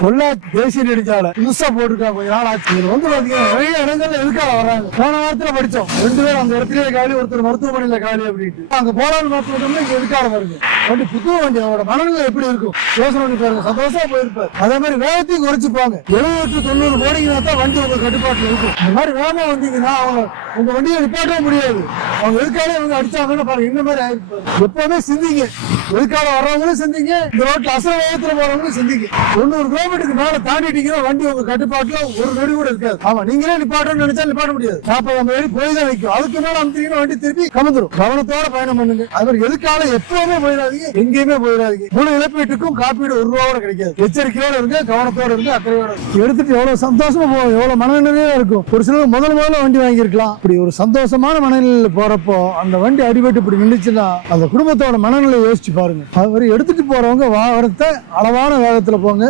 பொள்ளாச்சி தேசிய நெடுஞ்சாலை புதுசா போட்டிருக்காங்க கொஞ்ச நாள் ஆச்சு. இதுல வந்து பாத்தீங்கன்னா நிறைய இடங்கள்ல எதுக்காக வர்றாங்க. போன வாரத்துல படிச்சோம் 2 பேரும் அந்த இடத்துலயே காலி, ஒருத்தர் மருத்துவமனையில காலி அப்படின்ட்டு. அங்க போலான்னு பார்த்தோம்னா இங்க எதுக்காக வருது வண்டி, புது வண்டி, அவரோட மனநிலை எப்படி இருக்கும் யோசனை பண்ணி பாருங்க. சந்தோஷமா போயிருப்பாரு. அதே மாதிரி வேகத்தையும் குறைச்சுப்பாங்க. 70-90 போனீங்கன்னா தான் வண்டி உங்க கட்டுப்பாட்டுல இருக்கும். இந்த மாதிரி வேகமா வந்தீங்கன்னா அவங்க உங்க வண்டியை நிப்பாட்டவே முடியாது. அவங்க எதுக்காக இவங்க அடிச்சாங்கன்னு பாருங்க இந்த மாதிரி ஆயிருப்பாரு. எப்பவுமே சிந்திங்க, எதுக்காக வர்றவங்களும் சிந்திங்க, இந்த ரோட்ல அசல் வேகத்துல போறவங்களும் சிந்திங்க. 90 கிலோமீட்டருக்கு மேல தாண்டிட்டீங்கன்னா வண்டி உங்க கட்டுப்பாட்டுல ஒரு நொடி கூட இருக்காது. ஆமா, நீங்களே நிப்பாட்டணும்னு நினைச்சா நிப்பாட்ட முடியாது. 40-50 அடி போய் தான் நிற்கும். அதுக்கு மேல அமுத்தீங்கன்னா வண்டி திருப்பி கமந்துரும். கவனத்தோட பயணம் பண்ணுங்க. அது மாதிரி எதுக்காக எப்பவுமே போயிடாதீங்க, எங்கேயுமே போயிடாதீங்க. முழு இழப்பீட்டுக்கும் காப்பீடு ₹1 கிடைக்காது. எச்சரிக்கையோட இருங்க, கவனத்தோட இருங்க, அக்கறையோட எடுத்துட்டு எவ்வளவு சந்தோஷமா போகும், எவ்வளவு மனநிலையா இருக்கும். ஒரு சிலர் முதல்ல வண்டி வாங்கியிருக்கலாம். இப்படி ஒரு சந்தோஷமான மனநிலையில போறப்போ அந்த வண்டி அடிபட்டு இப்படி நின்றுச்சுன்னா அந்த குடும்பத்தோட மனநிலையை யோசிச்சு பாருங்க. அது மாதிரி எடுத்துட்டு போறவங்க வாகனத்தை அளவான வேகத்துல போங்க.